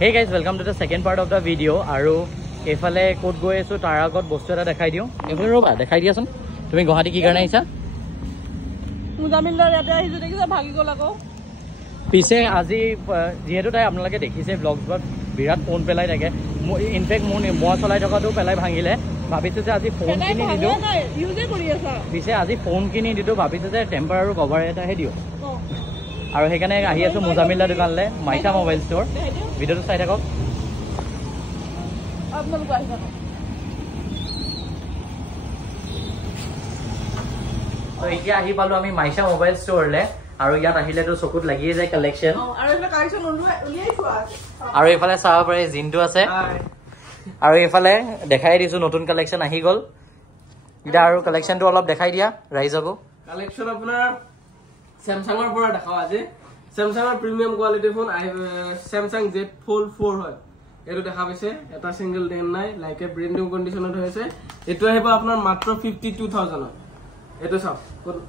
Hey guys, welcome to the second part of the video. Aru efale kod goi asu tar agot bostu eta dekhai diu. Efale roba dekhai diasun. Tumi Guwahati ki karone aisa? Muzamillar yate ahisu dekisa bhagi gol ako. Pise aji jehetu tai apnalage dekhise vlogs got birat phone pelai thake. In fact mo cholai thaka tu pelai bhangile. Bhabisu je aji phone kini didu. Use kori asa. Pise aji phone kini didu bhabisu je temper aru cover eta he diu. আৰু হেকানে আহি আছো মুজামিল্লা দোকানলে Maisha mobile store ভিডিওটো চাই থাকক আপোনালোক আহি থাকক তো এতিয়া আহি পালো আমি মাইশা মোবাইল ষ্ট'ৰলে আৰু ইয়াত আহিলে তো চকুত লাগিয়ে যায় কালেকচন আৰু এটা কালেকচন উলিয়াইছো আৰু এফালে চাব পাৰে জিনটো আছে আৰু এফালে দেখাই দিছো নতুন কালেকচন আহি গল ইটা আৰু কালেকচনটো অলপ দেখাই দিয়া ৰাইজকো কালেকচন আপোনাৰ Samsung পৰা দেখাও আজি Samsung premium quality phone Samsung Z Fold 4 হয় এটো দেখা পাইছে এটা সিঙ্গেল ডেন নাই লাইক এ ব্র্যান্ড নিউ কন্ডিশনত হৈছে এটো আহিব আপোনাৰ মাত্ৰ 52000 হয় এটো সব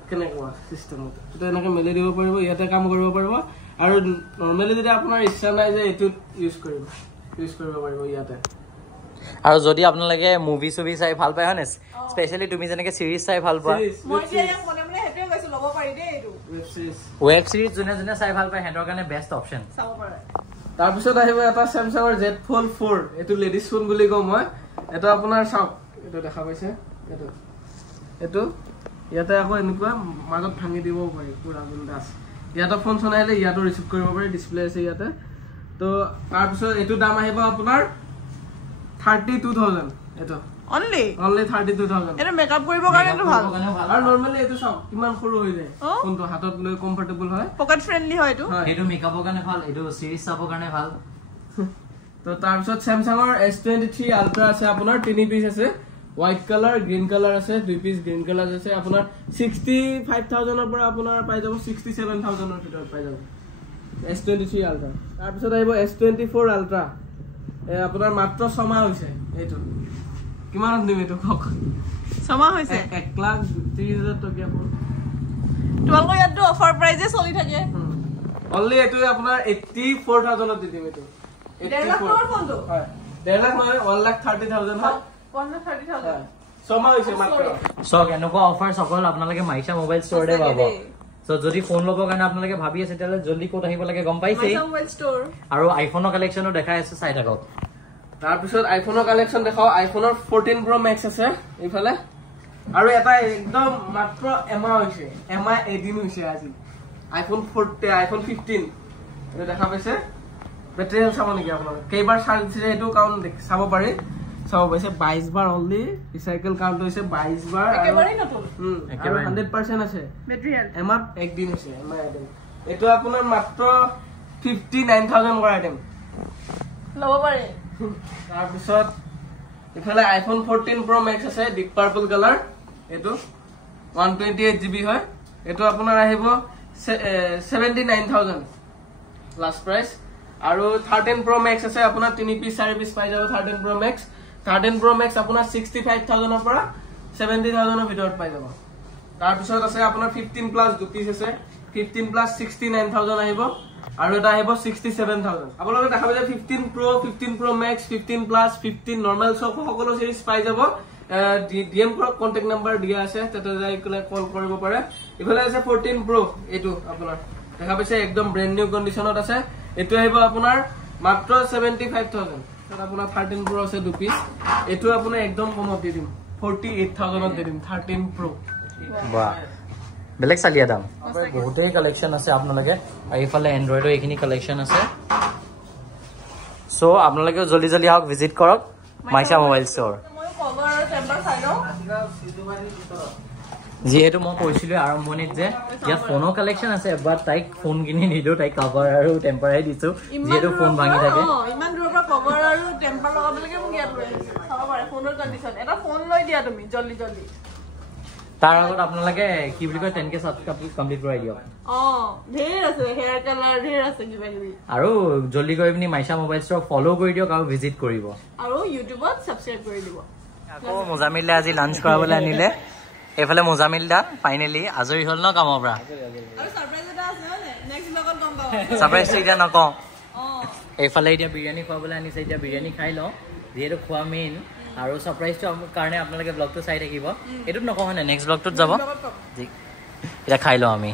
কেনে কোৱা সিস্টেমত এটো এনেকে মেলি দিব পাৰিব ইয়াতে কাম কৰিব পাৰিব আৰু নৰমালি যদি আপোনাৰ ইচ্ছা নাই যে এটো ইউজ কৰিব পাৰিব ইয়াতে আৰু যদি আপোনালোকে মুভি সুভি চাই ভাল পায় হনে স্পেশালি তুমি যেনেকে সিরিজ চাই ভাল পায় মই যে মনে মনে হেতে কৈছো লব পাৰি দে এটো ওয়েব সিৰিজ জনে জনে চাই ভাল পায় হেতৰ কাৰণে বেষ্ট অপচন চাব পাৰে তাৰ পিছত আহিব এটা Samsung Z Fold 4 এটো লেডিজ ফোন বুলি কম মই এটা আপোনাৰ সব এটো দেখা পাইছে এটো ইয়াতে আকৌ এনেকুৱা মাজত ভাঙি দিব পাৰি পুৰা বিন্দাস ইয়াতে ফোন চনাইলে ইয়াতো ৰিসিভ কৰিব পাৰি ডিসপ্লে আছে ইয়াতে তো তাৰ পিছত এটো দাম আহিব আপোনাৰ 32000 এটো only 32000 এটা মেকআপ কৰিব কাৰণেটো ভাল আৰু নৰমালি এটো সব কিমান সৰু হৈ যায় ফোনটো হাতত লৈ কমফৰ্টেবল হয় পকেট ফ্ৰেন্ডলি হয় এটো এটো মেকআপৰ কাৰণে ভাল এটো সিৰিজ চাবৰ কাৰণে ভাল তো তাৰ পিছত Samsung S23 Ultra আছে আপোনাৰ 3 পিস আছে হোয়াইট কালাৰ গ্ৰীন কালাৰ আছে 2 পিস গ্ৰীন কালাৰ আছে আপোনাৰ 65000 ৰ পৰা আপোনাৰ পাই যাব 67000 ৰ ভিতৰত পাই যাব S23 Ultra তাৰ পিছত আহিব S24 Ultra আপোনাৰ মাত্ৰ 6 মাহ হৈছে এইটো কিমান দিম এটো কক সমা হৈছে 1,30,000 টকা ফোন তোমালোকৰ ইয়াতো অফাৰ প্ৰাইজে চলি থাকে অনলি এটো আপোনাৰ 84000 ত দিম এটো 1.5 লাখ টকাৰ ফোনটো হয় 1.5 লাখ নহয় 1,30,000 হয় 1,30,000 সমা হৈছে মাত্ৰ সক এনেকুৱা অফাৰ সকল আপোনালোকে মাইশা মোবাইল ষ্ট'ৰতে পাব সো যদি ফোন লব কাৰণে আপোনালোকে ভাবি আছে তেলে জলদি কোড আহিব লাগে গম পাইছে মাইশা মোবাইল ষ্ট'ৰ আৰু আইফোনৰ কালেকচনো দেখাই আছে চাই থাকক তাৰ পিছত আইফোনৰ কালেকচন দেখাও আইফোনৰ 14 Pro Max আছে ইফালে আৰু এটা একদম মাত্ৰ এমাহ হৈছে এমাহ এদিন হৈছে আজি আইফোন 15 এটা দেখা পাইছে বেটাৰি চাব নেকি আপোনালোকে কেইবাৰ চাৰ্জ দিছে এটো কাউন্ট চাব পাৰি চাব পাইছে 22 বাৰ অনলি ৰিসাইকেল কাউন্ট হৈছে 22 বাৰ একেবাৰে নতুন একেবাৰে 100% আছে বেটাৰি হেল্থ এমাহ একদিন হৈছে এমাহ এদিন এটো আপোনাৰ মাত্ৰ 59000 কৰা আইটেম লব পাৰে তাৰ পিছত ইফালে আইফোন 14 Pro Max আছে ডিপ পাৰ্পল কালাৰ এটো 128GB হয় এটো আপোনাৰ আহিব 79000 লাস্ট প্ৰাইস আৰু 13 Pro Max আছে আপোনাৰ 3 পিস 4 পিস পাই যাব 13 Pro Max আপোনাৰ 65000 ৰ পৰা 70000 ৰ ভিতৰত পাই যাব তাৰ পিছত আছে আপোনাৰ 15 প্লাস 2 পিস আছে 15 প্লাস 69000 আহিব আৰু এটা আহিব 67000 আপোনালোকে দেখা পাইছে 15 Pro 15 Pro Max 15 Plus 15 normal সকলো সিরিজ পাই যাব ডিএম কন্টাক্ট নাম্বার দিয়া আছে তাতে যাই কল কৰিব পাৰে ইফালে আছে 14 Pro এটো আপোনাৰ দেখা পাইছে একদম ব্ৰ্যান্ড নিউ কন্ডিশনত আছে এটো আহিব আপোনাৰ মাত্ৰ 75000 তাত আপোনাৰ 13 Pro আছে 2 পিস এটো আপোনাৰ একদম কমত দি দিম 48000 ত দি দিম 13 Pro বাহ বেলেগ চালিয়া দাম বহুতেই কালেকচন আছে আপোনালোকে আইফালে এন্ড্ৰইডৰ এইখিনি কালেকচন আছে সো আপোনালোকে জলদি জলদি আহক ভিজিট কৰক মাইশা মোবাইল ষ্ট'ৰ মই কভাৰ আৰু টেম্পাৰ চাই লও যেহেতু মই কৈছিলো আৰম্ভণিত যে ইয়াত ফোনৰ কালেকচন আছে বাট তাইক ফোন কিনি নিদিও তাইক কভাৰ আৰু টেম্পাৰহে দিছো যেহেতু ফোন ভাঙি থাকে ইমান দূৰৰ পৰা কভাৰ আৰু টেম্পাৰ লগাবলৈকে মোক ইয়াত লৈ আহিছে চাব পাৰে ফোনৰ কন্ডিশন এটা ফোন লৈ দিয়া তুমি জলদি জলদি তাৰ আগত আপোনালোকে কি বুলি কয় 10K সাবস্ক্ৰাইব কমপ্লিট কৰাই দিয়ক ঢেৰ আছে হেয়াৰ কালাৰ ঢেৰ আছে কিবা কিবি আৰু জলদি কৰি পিনি মাইশা মোবাইল ষ্ট'ৰ ফলো কৰি দিয়ক আৰু ভিজিট কৰিব আৰু ইউটিউবত সাবস্ক্ৰাইব কৰি দিব আকৌ মুজামিলদা আজি লাঞ্চ কৰাবলৈ আনিলে এফালে মুজামিলদা ফাইনেলি আজৰি হল ন কামৰ পৰা আৰু সাৰপ্ৰাইজ এটা আছে নেক্সট ব্লগত গম পাব সাৰপ্ৰাইজটো এতিয়া নকওঁ এইফালে এতিয়া বিৰিয়ানী খুৱাবলৈ আনিছে এতিয়া বিৰিয়ানী খাই লওঁ যিহেতু খোৱা মেইন আৰু ছাৰপ্ৰাইজটো কাৰণে আপোনালোকে ব্লগটো চাই থাকিব এইটোত নকওঁ হয় নেক্সট ব্লগটোত যাব এতিয়া খাই লওঁ আমি